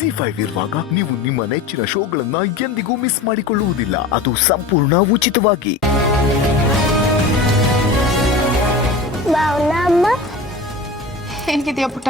ZEE5 ಇರುವಾಗ ನೀವು ನಿಮ್ಮ ನೆಚ್ಚಿನ ಶೋಗಳನ್ನ ಎಂದಿಗೂ ಮಿಸ್ ಮಾಡಿಕೊಳ್ಳುವುದಿಲ್ಲ. ಅದು ಸಂಪೂರ್ಣ ಉಚಿತವಾಗಿ. ಹೇಗಿದೆಯಾ ಪುಟ್ಟ?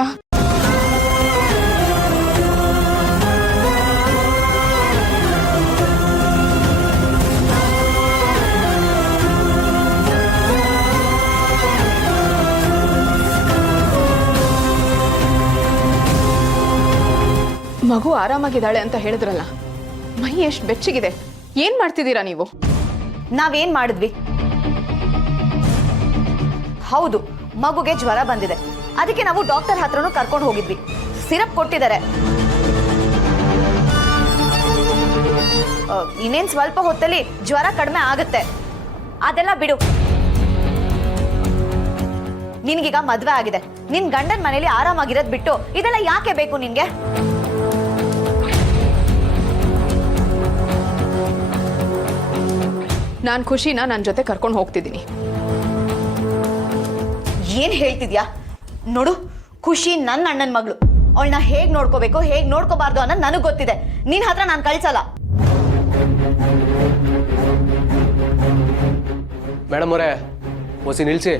ಮಗು ಆರಾಮಾಗಿದ್ದಾಳೆ ಅಂತ ಹೇಳಿದ್ರಲ್ಲ, ಮೈ ಎಷ್ಟು ಬೆಚ್ಚಗಿದೆ. ಏನ್ ಮಾಡ್ತಿದ್ದೀರಾ ನೀವು? ನಾವೇನ್ ಮಾಡಿದ್ವಿ? ಹೌದು, ಮಗುಗೆ ಜ್ವರ ಬಂದಿದೆ. ಅದಕ್ಕೆ ನಾವು ಡಾಕ್ಟರ್ ಹತ್ರನೂ ಕರ್ಕೊಂಡು ಹೋಗಿದ್ವಿ. ಸಿರಪ್ ಕೊಟ್ಟಿದ್ದಾರೆ. ಇನ್ನೇನ್ ಸ್ವಲ್ಪ ಹೊತ್ತಲ್ಲಿ ಜ್ವರ ಕಡಿಮೆ ಆಗುತ್ತೆ. ಅದೆಲ್ಲ ಬಿಡು. ನಿನ್ಗೀಗ ಮದ್ವೆ ಆಗಿದೆ. ನಿನ್ ಗಂಡನ ಮನೇಲಿ ಆರಾಮಾಗಿರೋದ್ ಬಿಟ್ಟು ಇದೆಲ್ಲ ಯಾಕೆ ಬೇಕು ನಿನ್ಗೆ? ನಾನು ಖುಷಿನ ನನ್ನ ಜೊತೆ ಕರ್ಕೊಂಡು ಹೋಗ್ತಿದ್ದೀನಿ. ಏನ್ ಹೇಳ್ತಿದ್ಯಾ? ನೋಡು, ಖುಷಿ ನನ್ನ ಅಣ್ಣನ ಮಗಳು. ಅವಳನ್ನ ಹೇಗ್ ನೋಡ್ಕೋಬೇಕು ಹೇಗ್ ನೋಡ್ಕೋಬಾರ್ದು ಅನ್ನೋದು ನನಗ್ ಗೊತ್ತಿದೆ. ನಿನ್ ಹತ್ರ ನಾನು ಕಳ್ಸಲ್ಲ. ಮೇಡಮ್ ಅವರೇ, ಹೊಸಿ ನಿಲ್ಸಿ.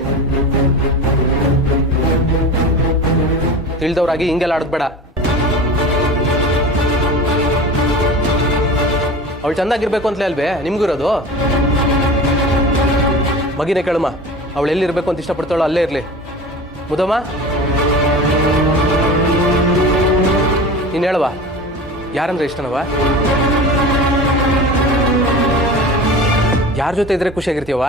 ತಿಳಿದವ್ರಾಗಿ ಹಿಂಗೆಲ್ಲ ಆಡೋದು ಬೇಡ. ಅವಳು ಚೆಂದಾಗಿರ್ಬೇಕು ಅಂತಲೇ ಅಲ್ವೇ ನಿಮ್ಗಿರೋದು? ಮಗಿನೇ ಕೇಳಮ್ಮ, ಅವಳು ಎಲ್ಲಿರ್ಬೇಕು ಅಂತ ಇಷ್ಟಪಡ್ತಾಳೋ ಅಲ್ಲೇ ಇರಲಿ. ಮುದಮ್ಮ, ನೀನು ಹೇಳವ, ಯಾರಂದ್ರೆ ಇಷ್ಟನವ? ಯಾರ ಜೊತೆ ಇದ್ರೆ ಖುಷಿಯಾಗಿರ್ತೀಯವ?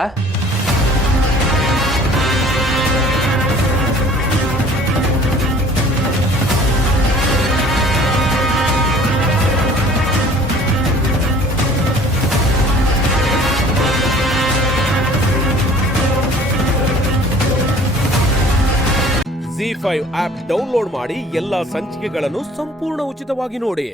ZEE5 ಆಪ್ ಡೌನ್ಲೋಡ್ ಮಾಡಿ ಎಲ್ಲಾ ಸಂಚಿಕೆಗಳನ್ನು ಸಂಪೂರ್ಣ ಉಚಿತವಾಗಿ ನೋಡಿ.